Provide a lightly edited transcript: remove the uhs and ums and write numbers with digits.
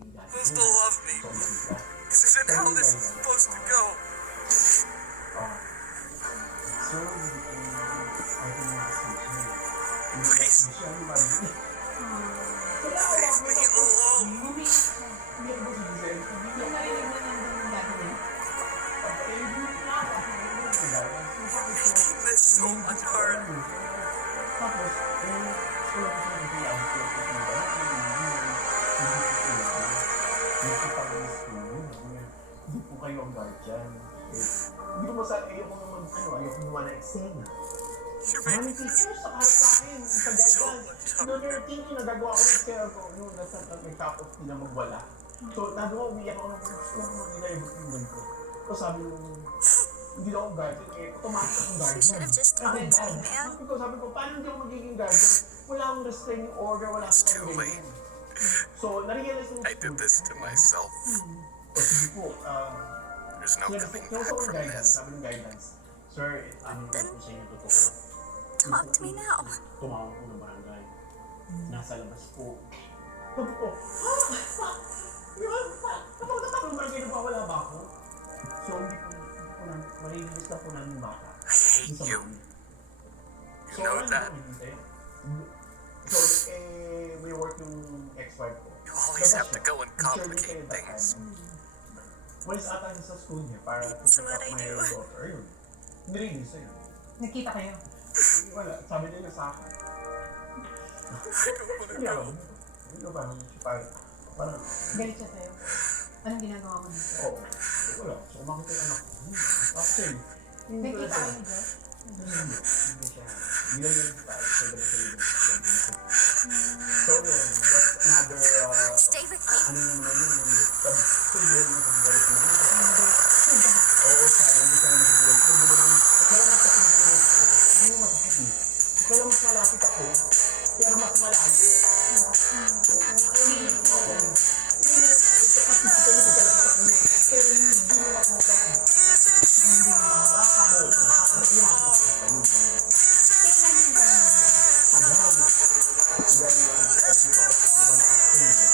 Supposed to love me. This isn't how this is supposed to go. Please. Leave me alone. Making this so much hard. Hindi po kayo ang guardian. Hindi mo sa ayoko naman, ayoko naman na eksena. You're making this so much No, harder. you're thinking na gagawa ko ng kaya ko, nasa nagtapos sila magwala. So, nagawa, umiyak ako ng gusto ko nila yung butingan ko. So, sabi mo, hindi na akong guardian, automatic akong guardian. You should have just talked to me, man. Sabi ko, paano hindi ako magiging guardian? Wala akong restraining order, wala akong Too late. So, na-realize ko. I did this to myself. Sige po, There's no coming back from this. Sabi ng guidelines. Sir, ano Then, po sa inyo totoo? Talk to me now. Tumawag po ng barangay. Nasa labas po. Sabi ko, yun, kapag natakot ng barangay, nawawala ba ako? So, hindi po na, marinis na po namin bata. I hate you. You know that? So, we work yung ex-wife ko. You always have to go and complicate things. Walis ata niya sa school niya para That's what I do. daughter. Ayun. Narinig sa'yo. Nagkita kayo? Wala. Sabi nila sa akin. I don't wanna Hindi go. ako. Hindi ko parang, Galit siya sa'yo? Anong ginagawa mo dito? oo. Wala. So, kumakita yung anak ko. Actually, hindi ko Nagkita kayo ni Joe? Hindi siya. Hindi lang yung tayo. So, ganun sa iyo. So, yun. That's another, Stay with me. ano yung naman yun. Pag-tuloy mo sa buhay ko. Oo, sabi mo sa mga buhay ko. Kaya nasa Pilipinas ko, hindi mo masakit. Kaya mas malapit ako, pero mas malayo. Then,